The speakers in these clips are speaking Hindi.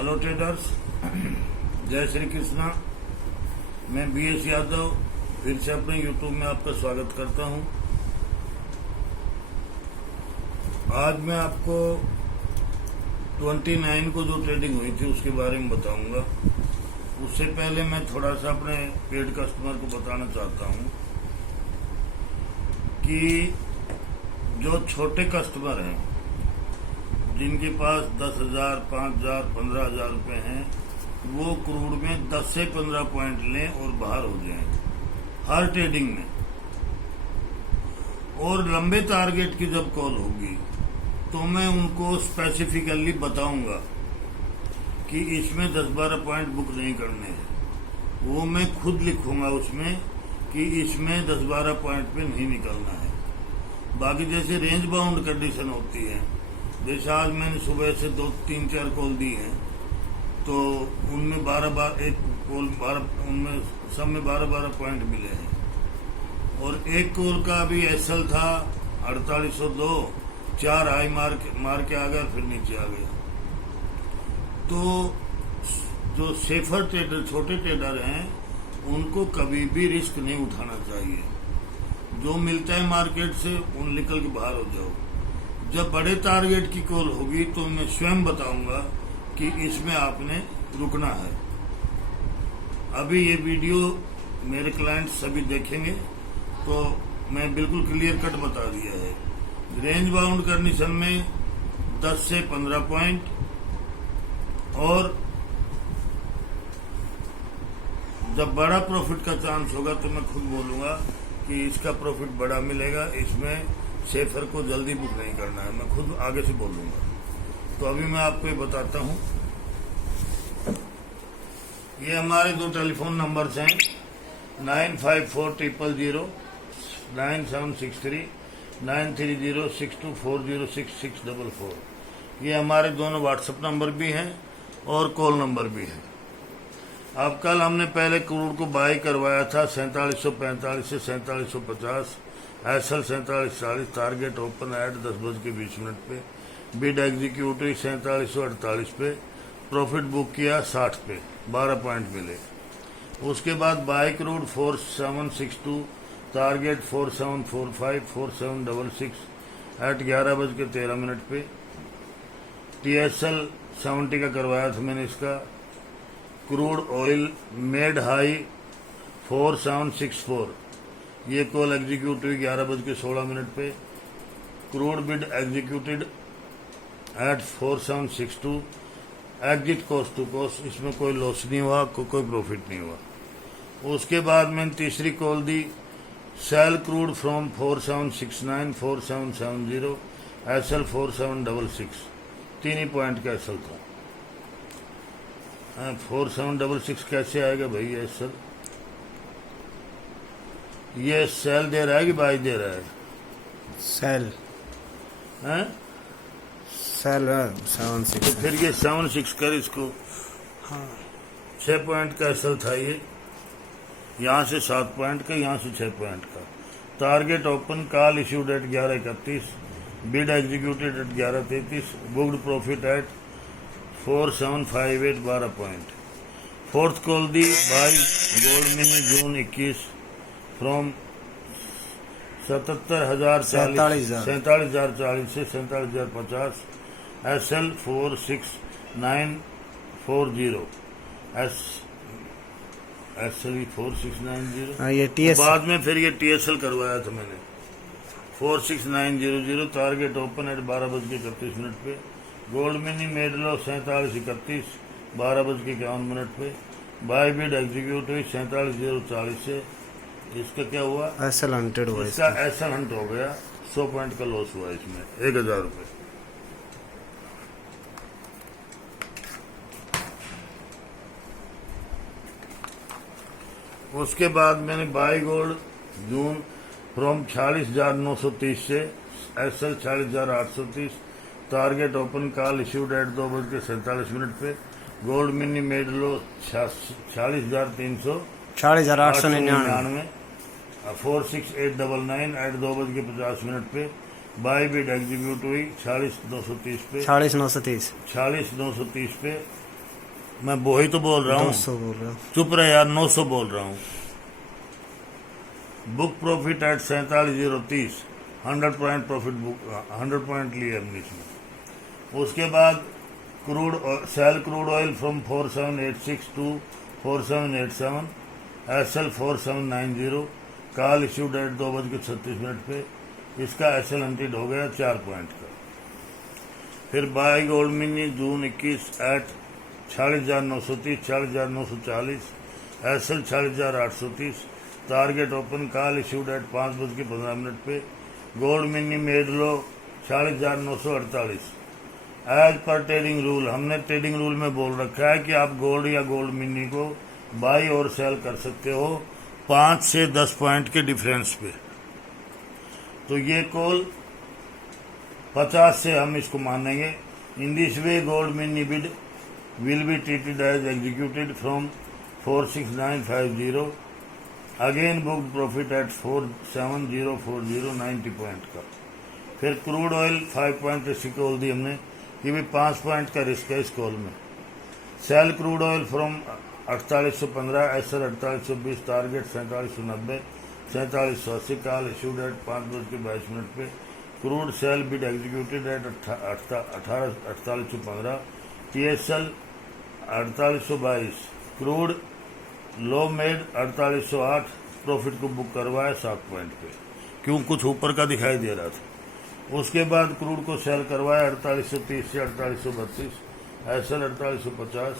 हेलो ट्रेडर्स, जय श्री कृष्णा। मैं BS यादव फिर से अपने यूट्यूब में आपका स्वागत करता हूं। आज मैं आपको 29 को जो ट्रेडिंग हुई थी उसके बारे में बताऊंगा। उससे पहले मैं थोड़ा सा अपने पेड कस्टमर को बताना चाहता हूं कि जो छोटे कस्टमर हैं जिनके पास 10,000, 5,000, 15,000 रुपए हैं, वो क्रूड में 10 से 15 पॉइंट लें और बाहर हो जाएं हर ट्रेडिंग में। और लंबे टारगेट की जब कॉल होगी तो मैं उनको स्पेसिफिकली बताऊंगा कि इसमें 10-12 पॉइंट बुक नहीं करने हैं। वो मैं खुद लिखूंगा उसमें कि इसमें 10-12 पॉइंट पे नहीं निकलना है। बाकी जैसे रेंज बाउंड कंडीशन होती है, जैसे आज मैंने सुबह से 2-3-4 कॉल दी हैं, तो उनमें 12 पॉइंट मिले हैं। और एक कॉल का भी एसएल था 4802, 4 हाई मार के आ गया, फिर नीचे आ गया। तो जो सेफर ट्रेडर, छोटे ट्रेडर हैं, उनको कभी भी रिस्क नहीं उठाना चाहिए। जो मिलता है मार्केट से उन निकल के बाहर हो जाओ। जब बड़े टारगेट की कॉल होगी तो मैं स्वयं बताऊंगा कि इसमें आपने रुकना है। अभी ये वीडियो मेरे क्लाइंट सभी देखेंगे तो मैं बिल्कुल क्लियर कट बता दिया है। रेंज बाउंड कंडीशन में 10 से 15 पॉइंट, और जब बड़ा प्रॉफिट का चांस होगा तो मैं खुद बोलूंगा कि इसका प्रॉफिट बड़ा मिलेगा, इसमें सेफर को जल्दी बुक नहीं करना है। मैं खुद आगे से बोलूंगा। तो अभी मैं आपको ये बताता हूं। ये हमारे 2 टेलीफोन नंबर्स हैं, 954000, 9763, 93062406644। ये हमारे दोनों व्हाट्सएप नंबर भी हैं और कॉल नंबर भी है। अब कल हमने पहले क्रूड को बाई करवाया था 4745 से 4750, एसएल 4740, टारगेट ओपन एट 10:20 पे, बिड एग्जीक्यूटिव 4748 पे, प्रॉफिट बुक किया 60 पे, 12 पॉइंट मिले। उसके बाद बाई क्रूड 4762, टारगेट 4745, 4766 एट 11:13 पे, TSL 70 का करवाया था मैंने इसका। क्रूड ऑयल मेड हाई 4764, ये कॉल एग्जीक्यूट हुई 11:16 पे। Crude bid executed at 4762, exit cost to cost, इसमें कोई लॉस नहीं हुआ, कोई प्रॉफिट नहीं हुआ। उसके बाद मैंने तीसरी कॉल दी, सेल क्रूड फ्रॉम 4769, 4770, एसएल 4766, 3 ही पॉइंट का एसएल था। 4766 कैसे आएगा भाई एसएल? ये सेल दे रहा है कि बाई दे रहा है? सेल हैं? सेल 76। तो फिर ये 76 कर इसको। हाँ, 6 पॉइंट का एसएल था ये, यहाँ से 7 पॉइंट का, यहाँ से 6 पॉइंट का। Target open, call issued at 11:31, bid executed at 11:33, booked profit at 4758, 12 point. Fourth call दी buy gold mini June 21 from 47,040 से 47,050, एसएल 46940, एसएल 4690। ये TS बाद में फिर ये TSL करवाया था मैंने 46900, टारगेट ओपन एट 12:31 पे, गोल्ड मिनी मेड लो 4731, 12:51 पे, बाय बिड एग्जीक्यूट हुई 47,040 से। इसका क्या हुआ? एसएल 100 हुआ। इसका एसएल 100 हो गया, 100 पॉइंट का लॉस हुआ इसमें, 1,000 रुपये। उसके बाद मैंने बाई गोल्ड जून फ्रॉम 46,930 से, SL 46,830, target open, call issued at 2:47 पे, gold mini made low 46,300, 46,899, 46899 at 2:50 पे, बाई बिड एग्जीक्यूट हुई 46,930 पे, 46,930, 46,930 पे, मैं वो ही तो बोल रहा हूँ, 200 बोल रहा हूँ। चुप रहे यार, 900 बोल रहा हूँ। Book profit at 47,030, 100 point profit book, 100 point लिए हमने इसमें। उसके बाद sell crude oil from 4786 to 4787, SL 4790, call issued at 2:36 पे, इसका एसएल हंटेड हो गया 4 पॉइंट का। फिर buy gold mini June 21 at 46,930, 46,940, SL 46,830, target open, call issued at 5:15 पे, gold mini made low 46,948। As per trading rule, हमने ट्रेडिंग रूल में बोल रखा है कि आप गोल्ड या गोल्ड मिनी को बाई और सेल कर सकते हो 5 से 10 पॉइंट के डिफरेंस पे। तो ये कॉल 50 से हम इसको मानेंगे। In this way gold mini bid will be treated as executed from 46950, again booked profit at 47040, 90 point का। फिर crude oil 5 point risk call दी हमने, ये भी 5 पॉइंट का रिस्क है इस कॉल में। Sell crude oil from 4815, SL 4820, target 4790, 4780, call issued at 5:22 पे, crude sell bid executed at 4815, TSL 4822, crude low made 4808, profit को बुक करवाया 7 पॉइंट पे, क्यों कुछ ऊपर का दिखाई दे रहा था। उसके बाद क्रूड को सेल करवाया 4830 से 4832, एसएल 4850,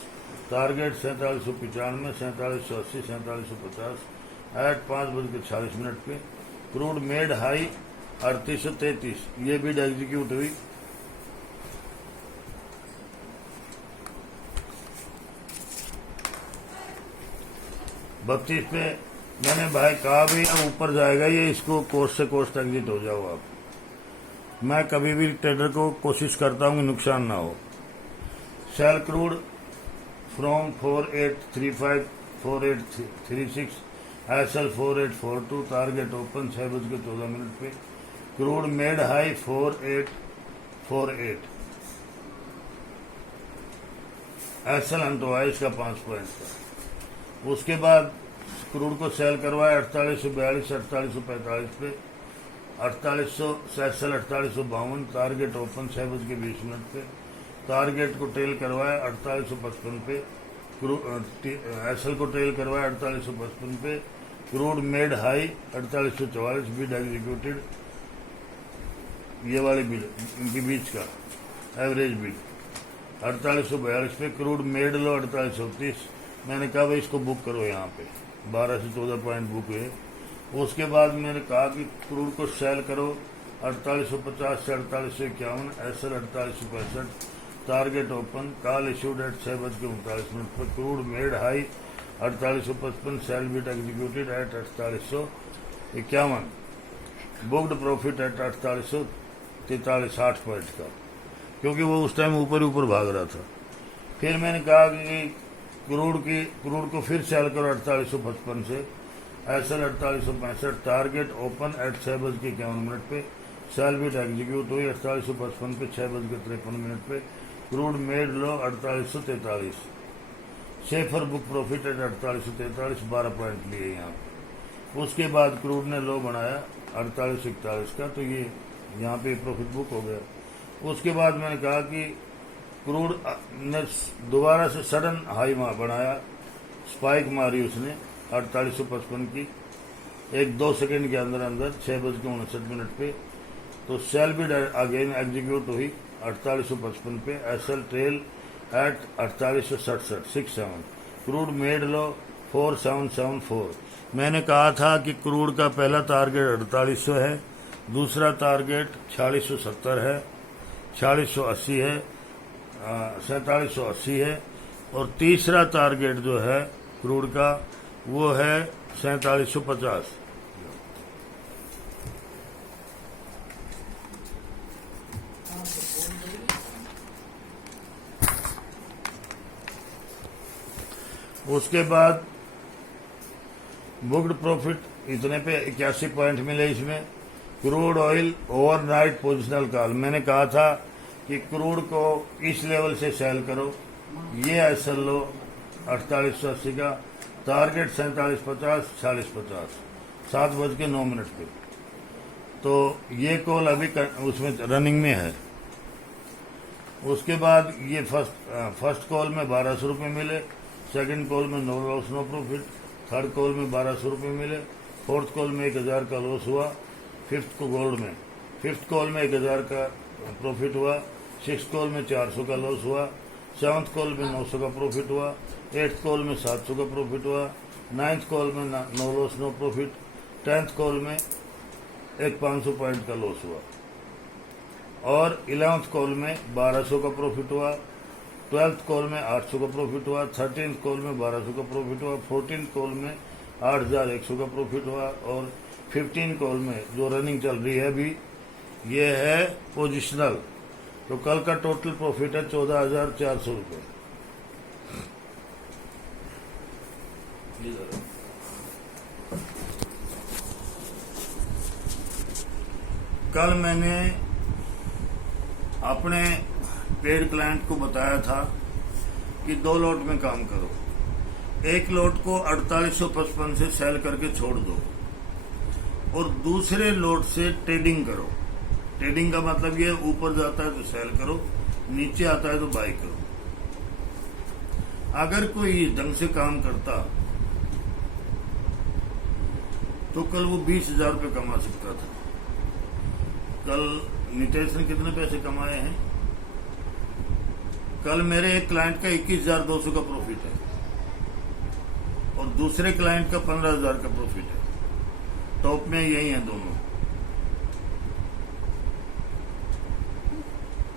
टारगेट 4795, 4780, 4750 एट 5:46 पे, क्रूड मेड हाई 3833, ये बिड एग्जीक्यूट हुई। बत्तीस पे मैंने भाई कहा भी ऊपर जाएगा ये, इसको कोस्ट से कोस्ट एग्जिट हो जाओ आप। मैं कभी भी ट्रेडर को कोशिश करता हूँ नुकसान ना हो। Sell crude from 4835, 4836, SL 4842, target open 6:14 पे, क्रूड मेड हाई 4848, एसएल अंटोआ इसका 5 पॉइंट का। उसके बाद क्रूड को सेल करवाया 4842, 4845 पे, 4800 एसएल 4852, टारगेट ओपन 6:20 पे, टारगेट को ट्रेल करवाया 4855 पे, एसएल को ट्रेल करवाया 4855 पे, crude made high 4844, bid executed, ये वाली बिड इनके बीच का एवरेज बिड 4842 पे, क्रूड मेड लो 4830, मैंने कहा भाई इसको बुक करो यहाँ पे, 12 से 14 पॉइंट बुक हुए। उसके बाद मैंने कहा कि क्रूड को सेल करो 4850 से 4851, SL 4865, target open, call issued at 6:39 पर, crude made high 4855, sell bid executed at 4851, booked profit at 4843, 60 point का, क्योंकि वो उस टाइम ऊपर ऊपर भाग रहा था। फिर मैंने कहा कि क्रूड को फिर सेल करो 4855 से, एसएल 4865, टारगेट ओपन एट 6:51 पे, सेल बिट एग्जीक्यूट हुई 4855 पे 6:53 पे, crude made low 4843, safer book profit at 4843, 12 point लिए यहाँ। उसके बाद क्रूड ने लो बनाया 4841 का, तो ये यहाँ पे प्रॉफिट बुक हो गया। उसके बाद मैंने कहा कि क्रूड ने दोबारा से सडन हाई बनाया, स्पाइक मारी उसने 4855 की, 1-2 सेकेंड के अंदर अंदर 6:59 पे, तो सेल बिड अगेन एग्जीक्यूट हुई 4855 पे, SL trail at 4867, 67, crude made low 4774। मैंने कहा था कि क्रूड का पहला टारगेट 4800 है, दूसरा टारगेट 4670 है, 4680 है, 4780 है, और तीसरा टारगेट जो है क्रूड का वो है 4750। उसके बाद बुक्ड प्रॉफिट इतने पे 81 पॉइंट मिले इसमें। Crude oil overnight positional call, मैंने कहा था कि क्रूड को इस लेवल से सेल करो ये एसएल लो 4880 का, टारगेट 4750 4650, 7:09 पे। तो ये कॉल अभी उसमें रनिंग में है। उसके बाद ये फर्स्ट कॉल में 1200 रुपये मिले, सेकंड कॉल में no loss no profit, third call में 1200 रुपये मिले, फोर्थ कॉल में 1000 का लॉस हुआ, फिफ्थ कॉल में 1000 का प्रॉफिट हुआ, सिक्स कॉल में 400 का लॉस हुआ, सेवन्थ कॉल में 900 का प्रॉफिट हुआ, एट्थ कॉल में 700 का प्रॉफिट हुआ, नाइन्थ कॉल में no loss no profit, 10th call में एक 500 पॉइंट का लॉस हुआ, और 11th कॉल में 1200 का प्रॉफिट हुआ, 12th कॉल में 800 का प्रॉफिट हुआ, 13th कॉल में 1200 का प्रॉफिट हुआ, 14th कॉल में 8100 का प्रॉफिट हुआ, और 15 कॉल में जो रनिंग चल रही है अभी ये है पोजिशनल। तो कल का टोटल प्रॉफिट है 14,400 रुपये। कल मैंने अपने पेड क्लाइंट को बताया था कि 2 लॉट में काम करो। एक लॉट को 4855 से सेल करके छोड़ दो और दूसरे लॉट से ट्रेडिंग करो। ट्रेडिंग का मतलब ये ऊपर जाता है तो सेल करो, नीचे आता है तो बाई करो। अगर कोई ढंग से काम करता तो कल वो 20,000 रुपये कमा सकता था। कल नितेश ने कितने पैसे कमाए हैं? कल मेरे एक क्लाइंट का 21,200 का प्रॉफिट है और दूसरे क्लाइंट का 15,000 का प्रॉफिट है। टॉप में यही है दोनों।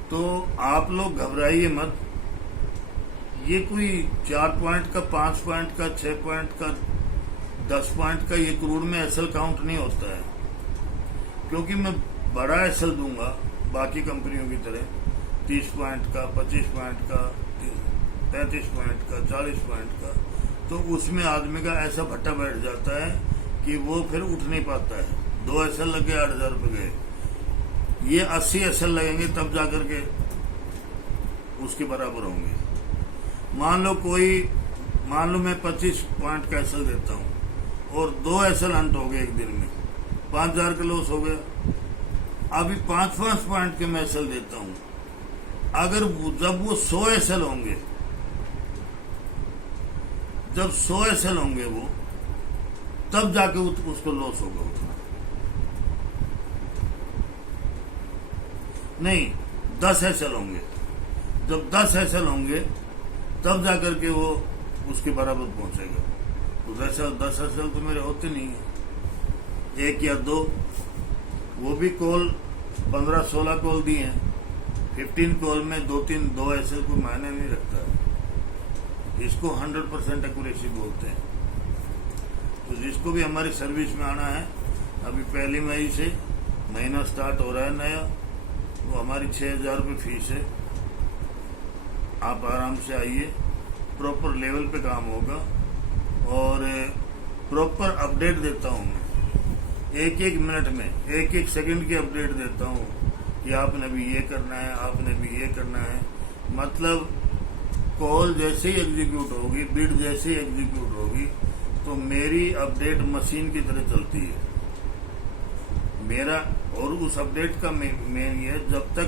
तो आप लोग घबराइए मत। ये कोई 4 पॉइंट का, 5 पॉइंट का, 6 पॉइंट का, 10 पॉइंट का ये करोड़ में एसएल काउंट नहीं होता है, क्योंकि मैं बड़ा एसएल दूंगा बाकी कंपनियों की तरह 30 पॉइंट का, 25 पॉइंट का, 35 पॉइंट का, 40 पॉइंट का। तो उसमें आदमी का ऐसा भट्टा बैठ जाता है कि वो फिर उठ नहीं पाता है। 2 एसएल लगे 8,000 रुपये गए। ये 80 एसएल लगेंगे तब जाकर के उसके बराबर होंगे। मान लो मैं 25 पॉइंट का एसएल देता हूं और 2 एसएल हंट हो गए एक दिन में, 5,000 का लॉस हो गया। अभी 5-5 पॉइंट के मैं एसएल देता हूं। अगर जब वो 100 एसएल होंगे, जब 100 एसएल होंगे वो, तब जाके उसको लॉस होगा उतना। नहीं, 10 एसएल होंगे। जब 10 एसएल होंगे तब जाकर के वो उसके बराबर पहुंचेगा। तो 10 एसएल तो मेरे होते नहीं है, 1 या 2। वो भी कॉल 15-16 कॉल दिए हैं। 15 कॉल में 2 एसएल को मायने नहीं रखता है। इसको 100% एक्यूरेसी बोलते हैं। तो जिसको भी हमारी सर्विस में आना है, अभी 1 मई से महीना स्टार्ट हो रहा है नया, वो हमारी 6,000 रुपये फीस है। आप आराम से आइए, प्रॉपर लेवल पे काम होगा और प्रॉपर अपडेट देता हूँ मैं। 1-1 मिनट में 1-1 सेकंड की अपडेट देता हूँ कि आपने भी ये करना है, आपने भी ये करना है। मतलब कॉल जैसे ही एग्जीक्यूट होगी, बिड जैसे ही एग्जीक्यूट होगी, तो मेरी अपडेट मशीन की तरह चलती है मेरा। और उस अपडेट का मेन ये, जब तक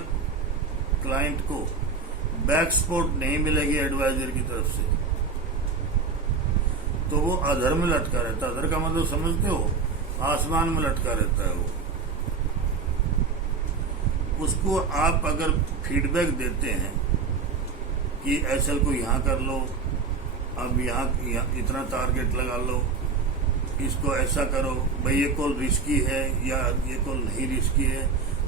क्लाइंट को बैक सपोर्ट नहीं मिलेगी एडवाइजर की तरफ से, तो वो अधर में लटका रहता है। अधर का मतलब समझते हो? आसमान में लटका रहता है वो। उसको आप अगर फीडबैक देते हैं कि एसएल को यहां कर लो, अब यहाँ इतना टारगेट लगा लो, इसको ऐसा करो, भाई ये कॉल रिस्की है या ये कॉल नहीं रिस्की है।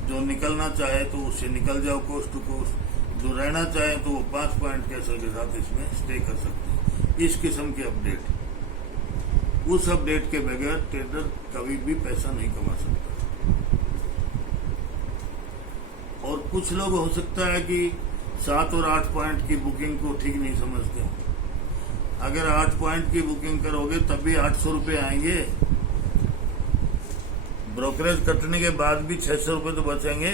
जो निकलना चाहे तो उससे निकल जाओ कोस्ट टू कोस्ट, जो रहना चाहे तो वो 5 पॉइंट के एसएल के साथ इसमें स्टे कर सकते हैं। इस किस्म की अपडेट, उस अपडेट के बगैर ट्रेडर कभी भी पैसा नहीं कमा सकता। और कुछ लोग हो सकता है कि 7 और 8 पॉइंट की बुकिंग को ठीक नहीं समझते हो। अगर 8 पॉइंट की बुकिंग करोगे तब भी 800 रुपये आएंगे। ब्रोकरेज कटने के बाद भी 600 रुपये तो बचेंगे।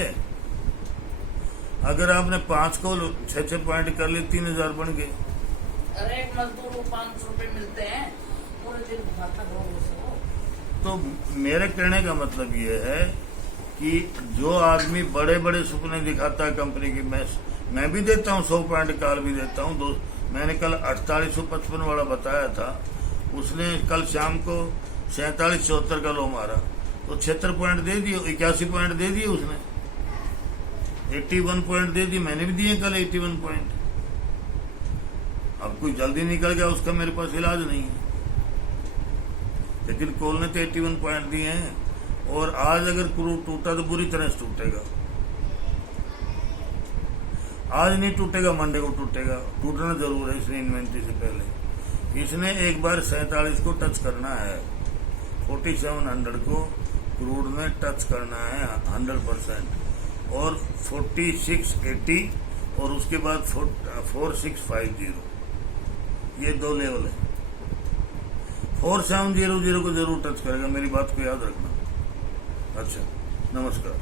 अगर आपने 5 को 6 पॉइंट कर लिए 3000 बन गए। अरे एक मजदूर को 500 रुपए मिलते हैं, पूरे दिन घुमाता रहो उसको। तो मेरे कहने का मतलब ये है कि जो आदमी बड़े बड़े सपने दिखाता है कंपनी की, मैं भी देता हूँ 100 पॉइंट कॉल भी देता हूँ। मैंने कल 4855 वाला बताया था, उसने कल शाम को 4774 का लो मारा, तो 76 पॉइंट दे दिए, 81 पॉइंट दे दिए उसने, 81 पॉइंट दे दिए। मैंने भी दिए कल 81 पॉइंट। अब कोई जल्दी निकल गया उसका मेरे पास इलाज नहीं है, लेकिन कॉल ने तो 81 पॉइंट दिए हैं। और आज अगर क्रूड टूटा तो बुरी तरह से टूटेगा। आज नहीं टूटेगा, मंडे को टूटेगा। टूटना जरूर है इसने इन्वेंट्री से पहले। इसने एक बार 47 को टच करना है, 4700 को क्रूड ने टच करना है 100%, और 4680 और उसके बाद 4650, ये 2 लेवल है। 4700 को जरूर टच करेगा, मेरी बात को याद रखना। अच्छा, नमस्कार।